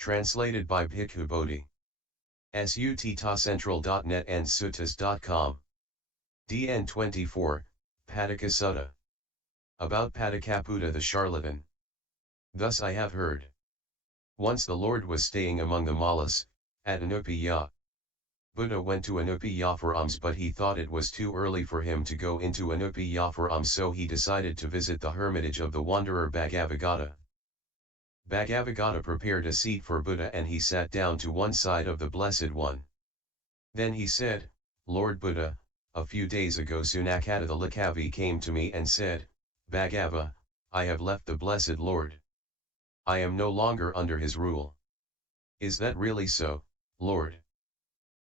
Translated by Bhikkhu Bodhi. Suttacentral.net and suttas.com. DN 24, Patikaputta. About Patikaputta the charlatan. Thus I have heard. Once the Lord was staying among the Mallas, at Anupiya. Buddha went to Anupiya for alms, but he thought it was too early for him to go into Anupiya for alms, so he decided to visit the hermitage of the wanderer Bhagavagata. Bhagavagata prepared a seat for Buddha and he sat down to one side of the Blessed One. Then he said, Lord Buddha, a few days ago Sunnakkhatta the Likavi came to me and said, Bhagava, I have left the Blessed Lord. I am no longer under his rule. Is that really so, Lord?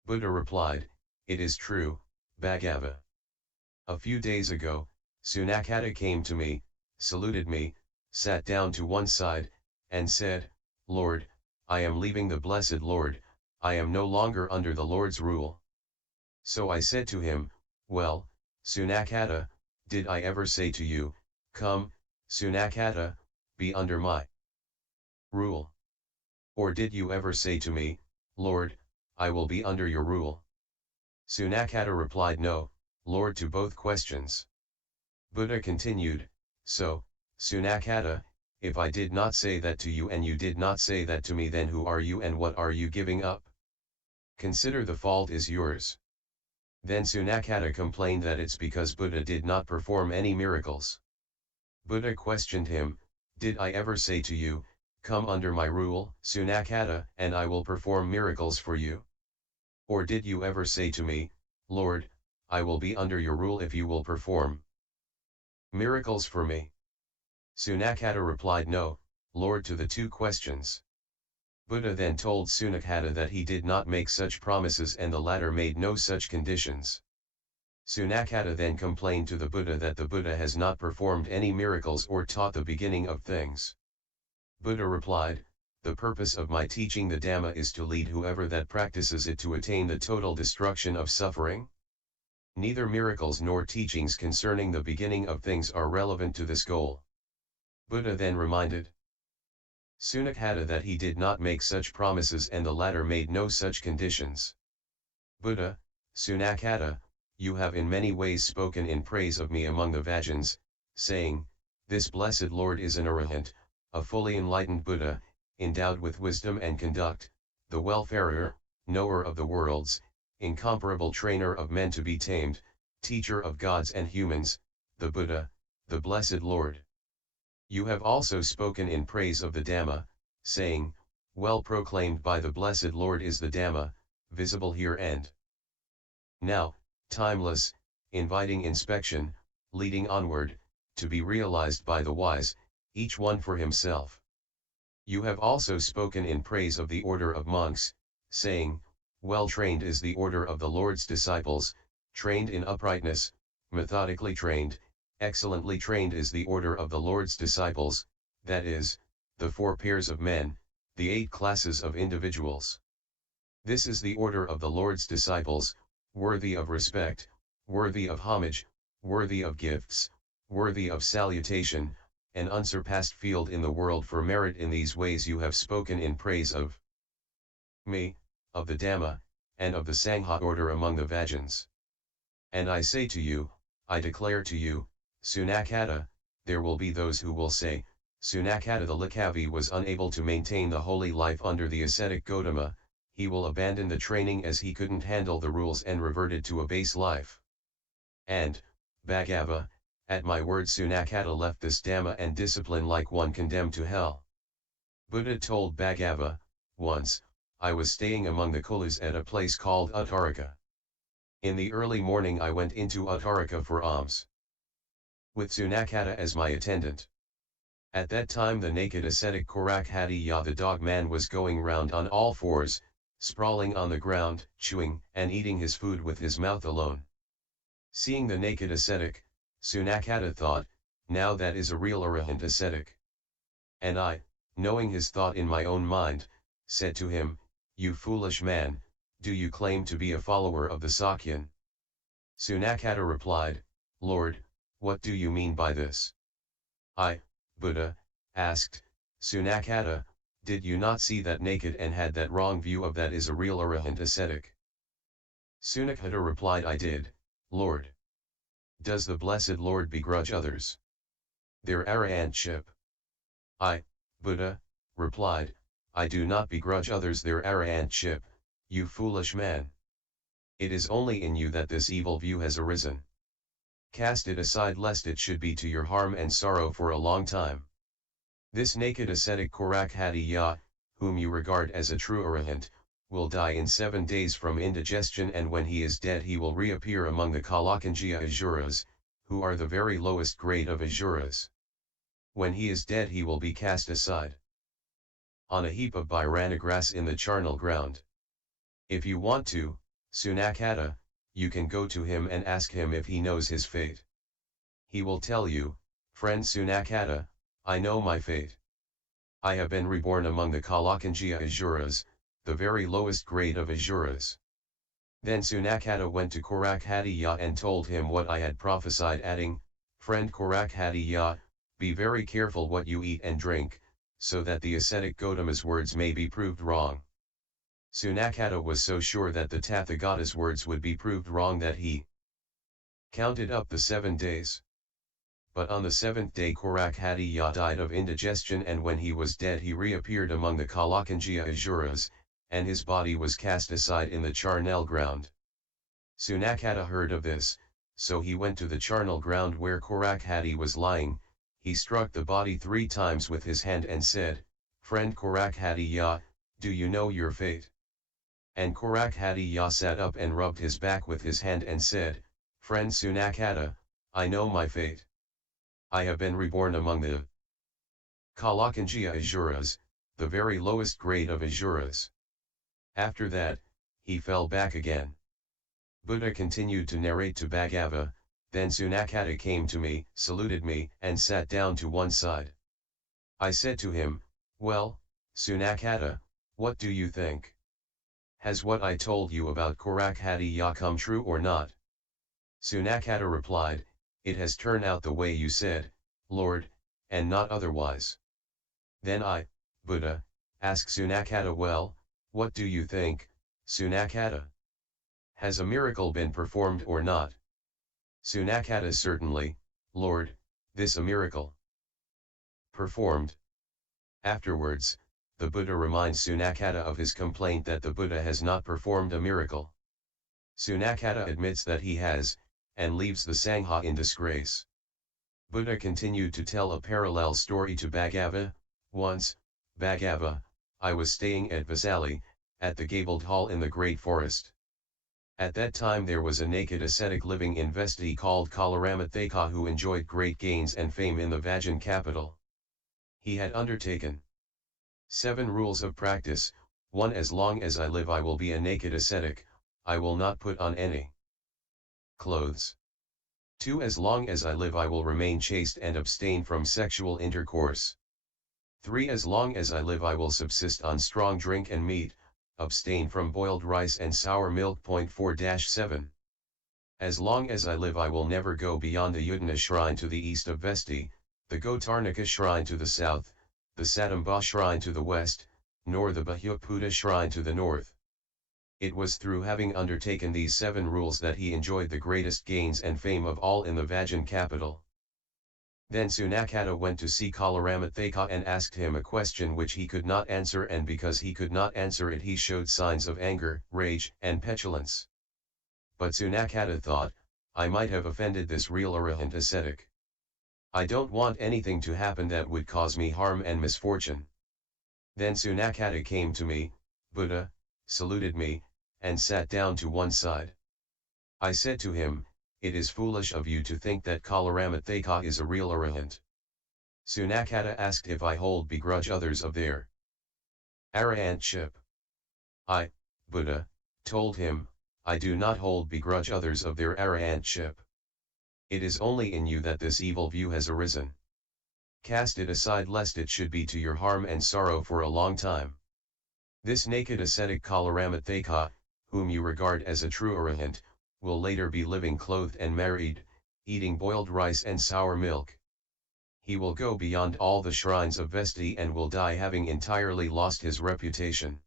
Buddha replied, it is true, Bhagava. A few days ago, Sunnakkhatta came to me, saluted me, sat down to one side, and said, Lord, I am leaving the Blessed Lord, I am no longer under the Lord's rule. So I said to him, well, Sunnakkhatta, did I ever say to you, come, Sunnakkhatta, be under my rule? Or did you ever say to me, Lord, I will be under your rule? Sunnakkhatta replied, no, Lord, to both questions. Buddha continued, so, Sunnakkhatta, if I did not say that to you and you did not say that to me, then who are you and what are you giving up? Consider the fault is yours. Then Sunnakkhatta complained that it's because Buddha did not perform any miracles. Buddha questioned him, did I ever say to you, come under my rule, Sunnakkhatta, and I will perform miracles for you? Or did you ever say to me, Lord, I will be under your rule if you will perform miracles for me? Sunnakkhatta replied, no, Lord, to the two questions. Buddha then told Sunnakkhatta that he did not make such promises and the latter made no such conditions. Sunnakkhatta then complained to the Buddha that the Buddha has not performed any miracles or taught the beginning of things. Buddha replied, the purpose of my teaching the Dhamma is to lead whoever that practices it to attain the total destruction of suffering. Neither miracles nor teachings concerning the beginning of things are relevant to this goal. Buddha then reminded Sunnakkhatta that he did not make such promises and the latter made no such conditions. Buddha, Sunnakkhatta, you have in many ways spoken in praise of me among the Vajjans, saying, this blessed Lord is an arahant, a fully enlightened Buddha, endowed with wisdom and conduct, the welfarer, knower of the worlds, incomparable trainer of men to be tamed, teacher of gods and humans, the Buddha, the blessed Lord. You have also spoken in praise of the Dhamma, saying, well proclaimed by the blessed Lord is the Dhamma, visible here and now, timeless, inviting inspection, leading onward, to be realized by the wise, each one for himself. You have also spoken in praise of the order of monks, saying, well trained is the order of the Lord's disciples, trained in uprightness, methodically trained, excellently trained is the order of the Lord's disciples, that is, the 4 pairs of men, the 8 classes of individuals. This is the order of the Lord's disciples, worthy of respect, worthy of homage, worthy of gifts, worthy of salutation, an unsurpassed field in the world for merit. In these ways you have spoken in praise of me, of the Dhamma, and of the Sangha order among the Vajjans. And I say to you, I declare to you, Sunnakkhatta, there will be those who will say, Sunnakkhatta the Likavi was unable to maintain the holy life under the ascetic Gotama, he will abandon the training as he couldn't handle the rules and reverted to a base life. And, Bhagava, at my word Sunnakkhatta left this Dhamma and discipline like one condemned to hell. Buddha told Bhagava, once, I was staying among the Kulus at a place called Uttarika. In the early morning I went into Uttarika for alms, with Sunnakkhatta as my attendant. At that time the naked ascetic Korakhatiya the dog man was going round on all fours, sprawling on the ground, chewing and eating his food with his mouth alone. Seeing the naked ascetic, Sunnakkhatta thought, now that is a real arahant ascetic. And I, knowing his thought in my own mind, said to him, you foolish man, do you claim to be a follower of the Sakyan? Sunnakkhatta replied, Lord, what do you mean by this? I, Buddha, asked, Sunnakkhatta, Did you not see that naked and had that wrong view of that is a real arahant ascetic? Sunnakkhatta replied, I did, Lord. Does the blessed Lord begrudge others their arahantship? I, Buddha, replied, I do not begrudge others their arahantship, you foolish man. It is only in you that this evil view has arisen. Cast it aside lest it should be to your harm and sorrow for a long time. This naked ascetic Sunakkhatta, whom you regard as a true arahant, will die in 7 days from indigestion, and when he is dead he will reappear among the Kalakanja Asuras, who are the very lowest grade of Asuras. When he is dead he will be cast aside on a heap of Bhirana grass in the charnel ground. If you want to, Sunnakkhatta, you can go to him and ask him if he knows his fate. He will tell you, friend Sunnakkhatta, I know my fate. I have been reborn among the Kalakanja Asuras, the very lowest grade of Asuras. Then Sunnakkhatta went to Sunakkhatta and told him what I had prophesied, adding, friend Sunakkhatta, be very careful what you eat and drink, so that the ascetic Gautama's words may be proved wrong. Sunnakkhatta was so sure that the Tathagata's words would be proved wrong that he counted up the 7 days. But on the 7th day Sunakkhatta died of indigestion, and when he was dead he reappeared among the Kalakanja Asuras, and his body was cast aside in the charnel ground. Sunnakkhatta heard of this, so he went to the charnel ground where Sunakkhatta was lying, he struck the body 3 times with his hand and said, friend Sunakkhatta, do you know your fate? And Sunakkhatta sat up and rubbed his back with his hand and said, friend Sunnakkhatta, I know my fate. I have been reborn among the Kalakanja Asuras, the very lowest grade of Asuras. After that, he fell back again. Buddha continued to narrate to Bhagava, then Sunnakkhatta came to me, saluted me, and sat down to one side. I said to him, well, Sunnakkhatta, what do you think? Has what I told you about Sunakkhatta come true or not? Sunnakkhatta replied, it has turned out the way you said, Lord, and not otherwise. Then I, Buddha, asked Sunnakkhatta, well, what do you think, Sunnakkhatta? Has a miracle been performed or not? Sunnakkhatta, certainly, Lord, this a miracle performed. Afterwards, the Buddha reminds Sunnakkhatta of his complaint that the Buddha has not performed a miracle. Sunnakkhatta admits that he has, and leaves the Sangha in disgrace. Buddha continued to tell a parallel story to Bhagava. Once, Bhagava, I was staying at Vasali, at the gabled hall in the great forest. At that time there was a naked ascetic living in Vesti called Kalaramattheka who enjoyed great gains and fame in the Vajjan capital. He had undertaken 7 rules of practice. 1. As long as I live I will be a naked ascetic, I will not put on any clothes. 2. As long as I live I will remain chaste and abstain from sexual intercourse. 3. As long as I live I will subsist on strong drink and meat, abstain from boiled rice and sour milk. 4-7. As long as I live I will never go beyond the Udana shrine to the east of Vesti, the Gotarnika shrine to the south, the Sadamba shrine to the west, nor the Bhikkhu shrine to the north. It was through having undertaken these 7 rules that he enjoyed the greatest gains and fame of all in the Vajjan capital. Then Sunnakkhatta went to see Kalaramattheka and asked him a question which he could not answer, and because he could not answer it he showed signs of anger, rage, and petulance. But Sunnakkhatta thought, I might have offended this real arahant ascetic. I don't want anything to happen that would cause me harm and misfortune. Then Sunnakkhatta came to me, Buddha, saluted me, and sat down to one side. I said to him, it is foolish of you to think that Kalaramattheka is a real arahant. Sunnakkhatta asked if I hold begrudge others of their arahantship. I, Buddha, told him, I do not hold begrudge others of their arahantship. It is only in you that this evil view has arisen. Cast it aside lest it should be to your harm and sorrow for a long time. This naked ascetic Kalaramattheka, whom you regard as a true arahant, will later be living clothed and married, eating boiled rice and sour milk. he will go beyond all the shrines of Vesti and will die having entirely lost his reputation.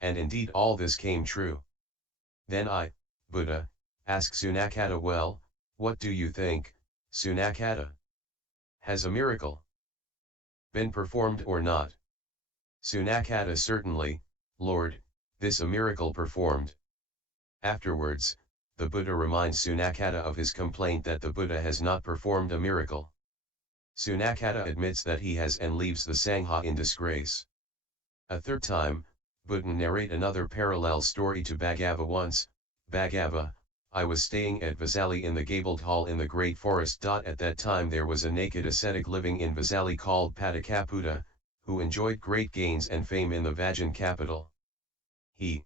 And indeed all this came true. Then I, Buddha, asked Sunnakkhatta, well, what do you think, Sunnakkhatta? Has a miracle been performed or not? Sunnakkhatta, certainly, Lord, this a miracle performed. Afterwards, the Buddha reminds Sunnakkhatta of his complaint that the Buddha has not performed a miracle. Sunnakkhatta admits that he has and leaves the Sangha in disgrace. A third time, Buddha narrate another parallel story to Bhagava once. Bhagava, I was staying at Vesali in the gabled hall in the great forest. At that time there was a naked ascetic living in Vesali called Patikaputta, who enjoyed great gains and fame in the Vajan capital. He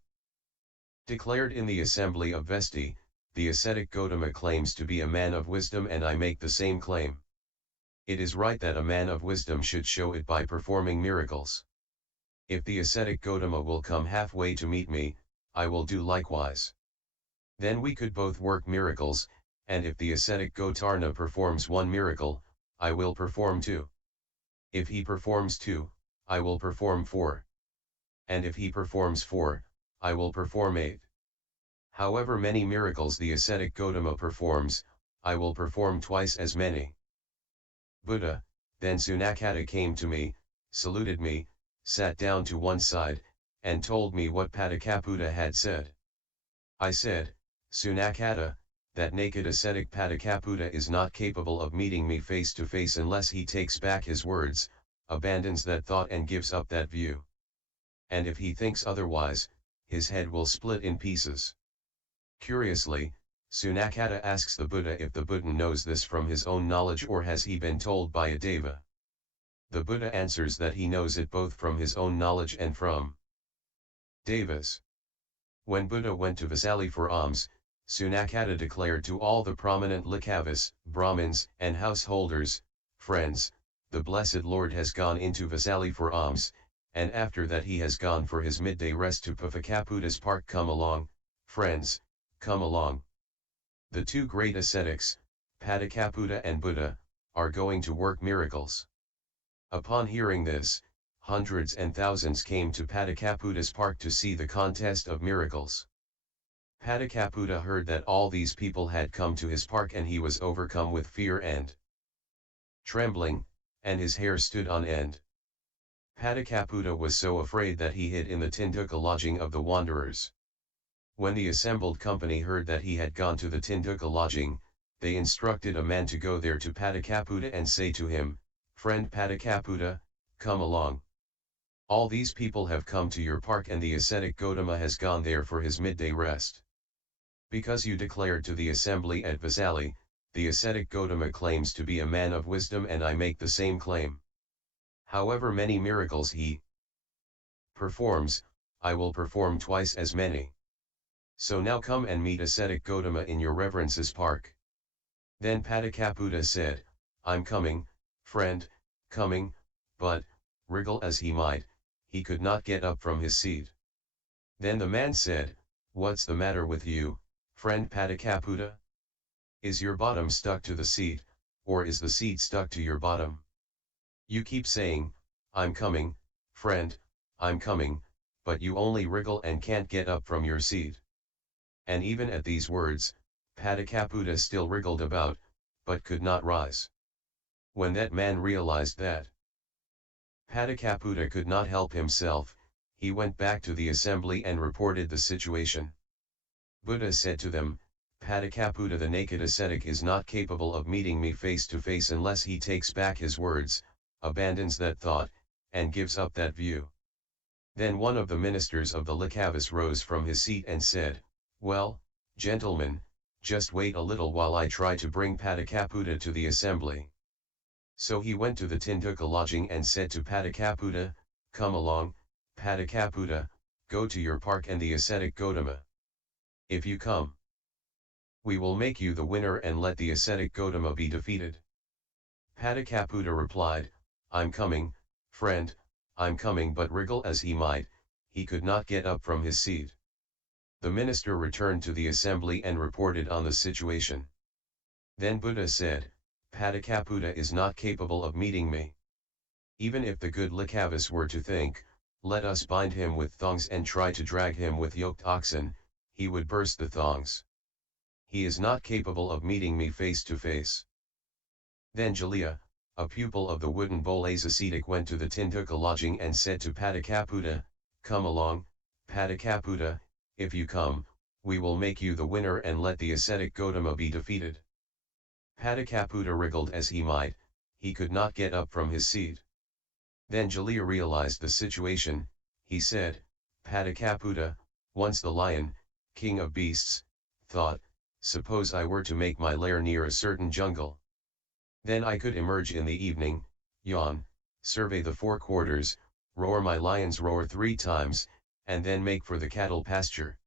declared in the assembly of Vesti, the ascetic Gotama claims to be a man of wisdom and I make the same claim. It is right that a man of wisdom should show it by performing miracles. If the ascetic Gotama will come halfway to meet me, I will do likewise. Then we could both work miracles, and if the ascetic Gotarna performs one miracle, I will perform two. If he performs two, I will perform four. And if he performs four, I will perform 8. However many miracles the ascetic Gotama performs, I will perform twice as many. Buddha, then Sunnakkhatta came to me, saluted me, sat down to one side, and told me what Patikaputta had said. I said, Sunnakkhatta, that naked ascetic Patikaputta is not capable of meeting me face to face unless he takes back his words, abandons that thought and gives up that view. And if he thinks otherwise, his head will split in pieces. Curiously, Sunnakkhatta asks the Buddha if the Buddha knows this from his own knowledge or has he been told by a deva. The Buddha answers that he knows it both from his own knowledge and from devas. When Buddha went to Vesali for alms, Sunnakkhatta declared to all the prominent Likavas, Brahmins, and householders, friends, the Blessed Lord has gone into Vesali for alms, and after that he has gone for his midday rest to Patikaputta's park. Come along, friends, come along. The two great ascetics, Patikaputta and Buddha, are going to work miracles. Upon hearing this, hundreds and thousands came to Patikaputta's park to see the contest of miracles. Patikaputta heard that all these people had come to his park and he was overcome with fear and trembling, and his hair stood on end. Patikaputta was so afraid that he hid in the Tinduka lodging of the wanderers. When the assembled company heard that he had gone to the Tinduka lodging, they instructed a man to go there to Patikaputta and say to him, Friend Patikaputta, come along. All these people have come to your park and the ascetic Gotama has gone there for his midday rest. Because you declared to the assembly at Vesali, the ascetic Gotama claims to be a man of wisdom and I make the same claim. However many miracles he performs, I will perform twice as many. So now come and meet ascetic Gotama in your reverence's park. Then Patikaputta said, I'm coming, friend, coming, but, wriggle as he might, he could not get up from his seat. Then the man said, What's the matter with you, friend Patikaputta? Is your bottom stuck to the seat, or is the seat stuck to your bottom? You keep saying, I'm coming, friend, I'm coming, but you only wriggle and can't get up from your seat. And even at these words, Patikaputta still wriggled about, but could not rise. When that man realized that Patikaputta could not help himself, he went back to the assembly and reported the situation. Buddha said to them, Patikaputta the naked ascetic is not capable of meeting me face to face unless he takes back his words, abandons that thought, and gives up that view. Then one of the ministers of the Likavas rose from his seat and said, Well, gentlemen, just wait a little while I try to bring Patikaputta to the assembly. So he went to the Tinduka lodging and said to Patikaputta, Come along, Patikaputta, go to your park and the ascetic Gotama. If you come, we will make you the winner and let the ascetic Gotama be defeated. Patikaputta replied, I'm coming, friend, I'm coming, but wriggle as he might, he could not get up from his seat. The minister returned to the assembly and reported on the situation. Then Buddha said, Patikaputta is not capable of meeting me. Even if the good Likavas were to think, let us bind him with thongs and try to drag him with yoked oxen, he would burst the thongs. He is not capable of meeting me face to face. Then Jalya, a pupil of the wooden bowl ascetic, went to the Tintuka lodging and said to Patikaputta, "Come along, Patikaputta, if you come, we will make you the winner and let the ascetic Gautama be defeated." Patikaputta wriggled as he might, he could not get up from his seat. Then Jalya realized the situation, he said, "Patikaputta, once the lion, king of beasts, thought, suppose I were to make my lair near a certain jungle. Then I could emerge in the evening, yawn, survey the four quarters, roar my lion's roar 3 times, and then make for the cattle pasture.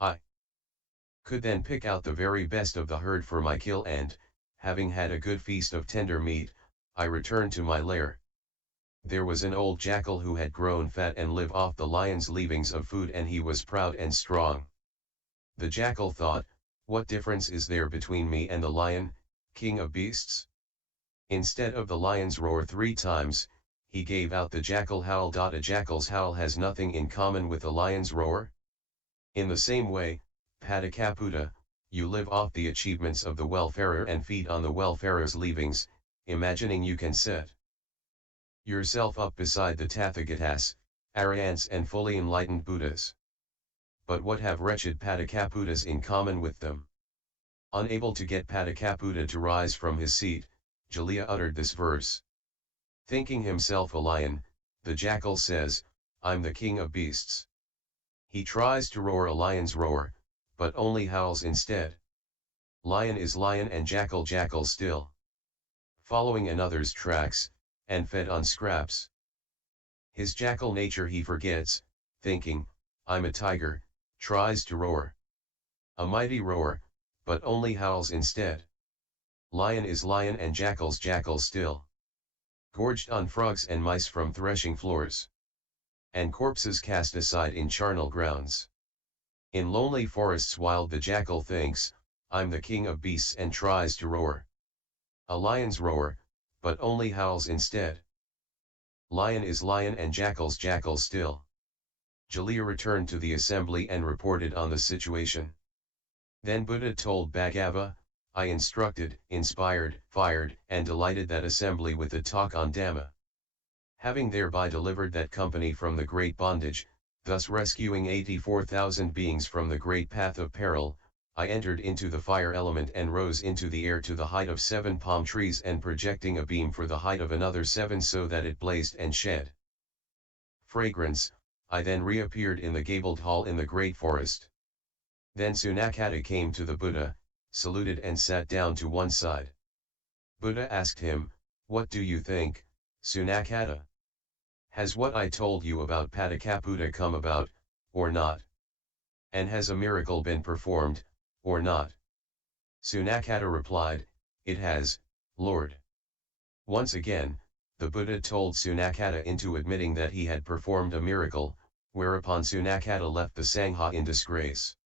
I could then pick out the very best of the herd for my kill and, having had a good feast of tender meat, I returned to my lair. There was an old jackal who had grown fat and lived off the lion's leavings of food, and he was proud and strong. The jackal thought, what difference is there between me and the lion, king of beasts? Instead of the lion's roar 3 times, he gave out the jackal howl. A jackal's howl has nothing in common with the lion's roar. In the same way, Patikaputta, you live off the achievements of the welfarer and feed on the welfarer's leavings, imagining you can set yourself up beside the Tathagatas, Aryans and fully enlightened Buddhas. But what have wretched Patikaputtas in common with them? Unable to get Patikaputta to rise from his seat, Jalya uttered this verse. Thinking himself a lion, the jackal says, I'm the king of beasts. He tries to roar a lion's roar, but only howls instead. Lion is lion and jackal jackal still. Following another's tracks, and fed on scraps. His jackal nature he forgets, thinking, I'm a tiger, tries to roar. A mighty roar, but only howls instead. Lion is lion and jackal's jackal still. Gorged on frogs and mice from threshing floors. And corpses cast aside in charnel grounds. In lonely forests wild the jackal thinks, I'm the king of beasts and tries to roar. A lion's roar, but only howls instead. Lion is lion and jackal's jackal still. Jalya returned to the assembly and reported on the situation. Then Buddha told Bhagava, I instructed, inspired, fired, and delighted that assembly with the talk on Dhamma. Having thereby delivered that company from the great bondage, thus rescuing 84,000 beings from the great path of peril, I entered into the fire element and rose into the air to the height of 7 palm trees and projecting a beam for the height of another 7 so that it blazed and shed fragrance, I then reappeared in the gabled hall in the great forest. Then Sunnakkhatta came to the Buddha, saluted and sat down to one side. Buddha asked him, what do you think, Sunnakkhatta? Has what I told you about Patikaputta come about, or not? And has a miracle been performed, or not? Sunnakkhatta replied, it has, Lord. Once again, the Buddha told Sunnakkhatta into admitting that he had performed a miracle, whereupon Sunnakkhatta left the Sangha in disgrace.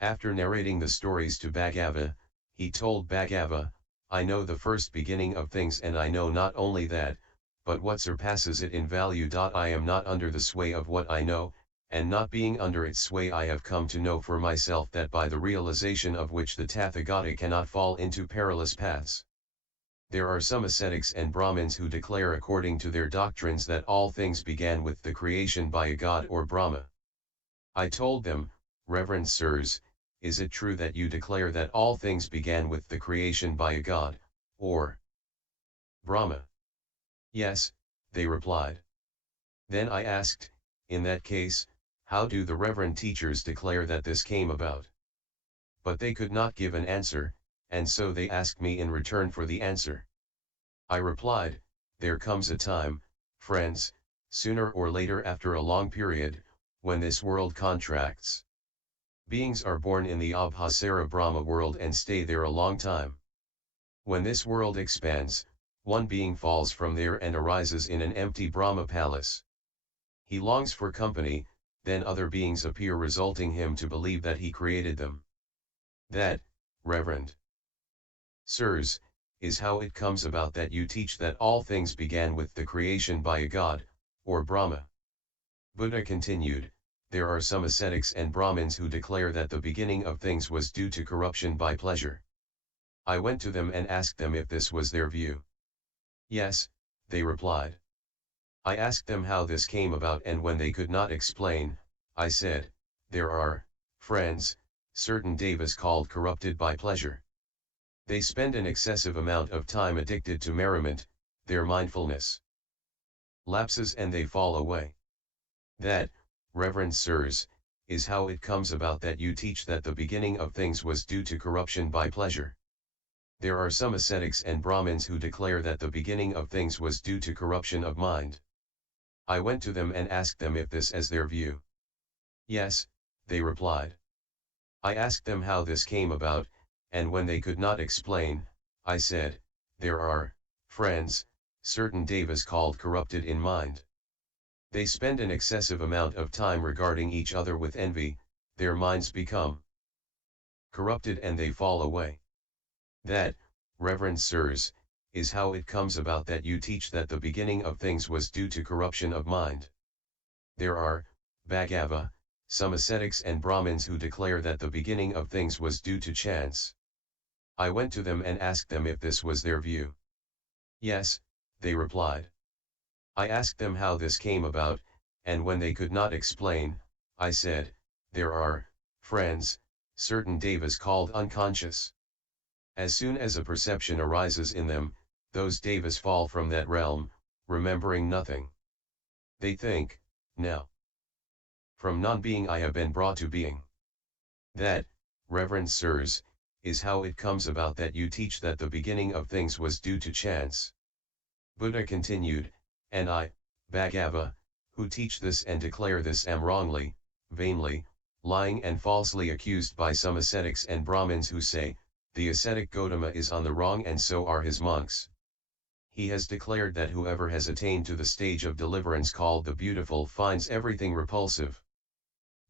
After narrating the stories to Bhagava, he told Bhagava, I know the first beginning of things and I know not only that, but what surpasses it in value. I am not under the sway of what I know, and not being under its sway I have come to know for myself that by the realization of which the Tathagata cannot fall into perilous paths. There are some ascetics and Brahmins who declare according to their doctrines that all things began with the creation by a god or Brahma. I told them, Reverend Sirs, is it true that you declare that all things began with the creation by a god, or Brahma? Yes, they replied. Then I asked, in that case, how do the reverend teachers declare that this came about? But they could not give an answer, and so they asked me in return for the answer. I replied, there comes a time, friends, sooner or later after a long period, when this world contracts. Beings are born in the Abhasara Brahma world and stay there a long time. When this world expands, one being falls from there and arises in an empty Brahma palace. He longs for company, then other beings appear resulting him to believe that he created them. That, Reverend Sirs, is how it comes about that you teach that all things began with the creation by a god, or Brahma. Buddha continued, there are some ascetics and Brahmins who declare that the beginning of things was due to corruption by pleasure. I went to them and asked them if this was their view. Yes, they replied. I asked them how this came about, and when they could not explain, I said, there are, friends, certain devas called corrupted by pleasure. They spend an excessive amount of time addicted to merriment, their mindfulness lapses and they fall away. That, reverend sirs, is how it comes about that you teach that the beginning of things was due to corruption by pleasure. There are some ascetics and Brahmins who declare that the beginning of things was due to corruption of mind. I went to them and asked them if this is their view. Yes, they replied. I asked them how this came about, and when they could not explain, I said, there are, friends, certain devas called corrupted in mind. They spend an excessive amount of time regarding each other with envy, their minds become corrupted and they fall away. That, reverend sirs, is how it comes about that you teach that the beginning of things was due to corruption of mind. There are, Bhagava, some ascetics and Brahmins who declare that the beginning of things was due to chance. I went to them and asked them if this was their view. Yes, they replied. I asked them how this came about, and when they could not explain, I said, there are, friends, certain devas called unconscious. As soon as a perception arises in them, those devas fall from that realm, remembering nothing. They think, now, from non-being I have been brought to being. That, reverend sirs, is how it comes about that you teach that the beginning of things was due to chance. Buddha continued, and I, Bhagava, who teach this and declare this am wrongly, vainly, lying and falsely accused by some ascetics and Brahmins who say, the ascetic Gautama is on the wrong and so are his monks. He has declared that whoever has attained to the stage of deliverance called the beautiful finds everything repulsive.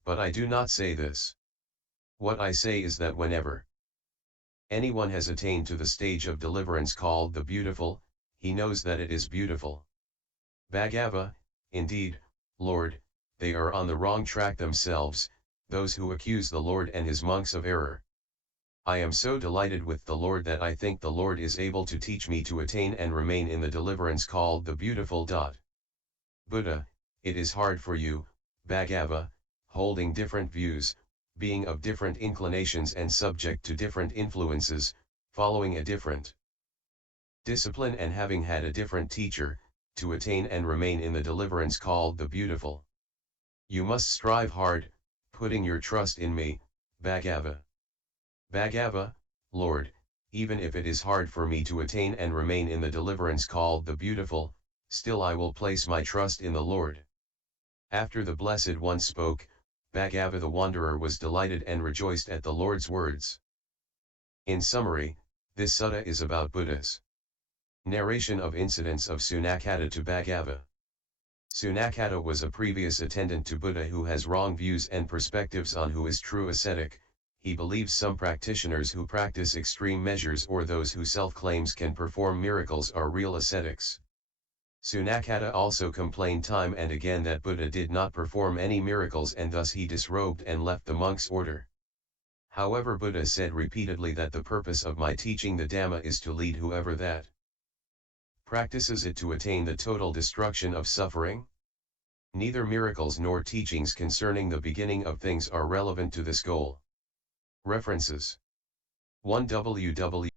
But I do not say this. What I say is that whenever anyone has attained to the stage of deliverance called the beautiful, he knows that it is beautiful. Bhagava, indeed, Lord, they are on the wrong track themselves, those who accuse the Lord and his monks of error. I am so delighted with the Lord that I think the Lord is able to teach me to attain and remain in the deliverance called the beautiful. Buddha, it is hard for you, Bhagava, holding different views, being of different inclinations and subject to different influences, following a different discipline and having had a different teacher, to attain and remain in the deliverance called the beautiful. You must strive hard, putting your trust in me, Bhagava. Bhagava, Lord, even if it is hard for me to attain and remain in the deliverance called the beautiful, still I will place my trust in the Lord. After the Blessed One spoke, Bhagava the Wanderer was delighted and rejoiced at the Lord's words. In summary, this sutta is about Buddha's narration of incidents of Sunnakkhatta to Bhagava. Sunnakkhatta was a previous attendant to Buddha who has wrong views and perspectives on who is true ascetic. He believes some practitioners who practice extreme measures or those who self-claims can perform miracles are real ascetics. Sunnakkhatta also complained time and again that Buddha did not perform any miracles and thus he disrobed and left the monk's order. However, Buddha said repeatedly that the purpose of my teaching the Dhamma is to lead whoever that practices it to attain the total destruction of suffering. Neither miracles nor teachings concerning the beginning of things are relevant to this goal. References 1 www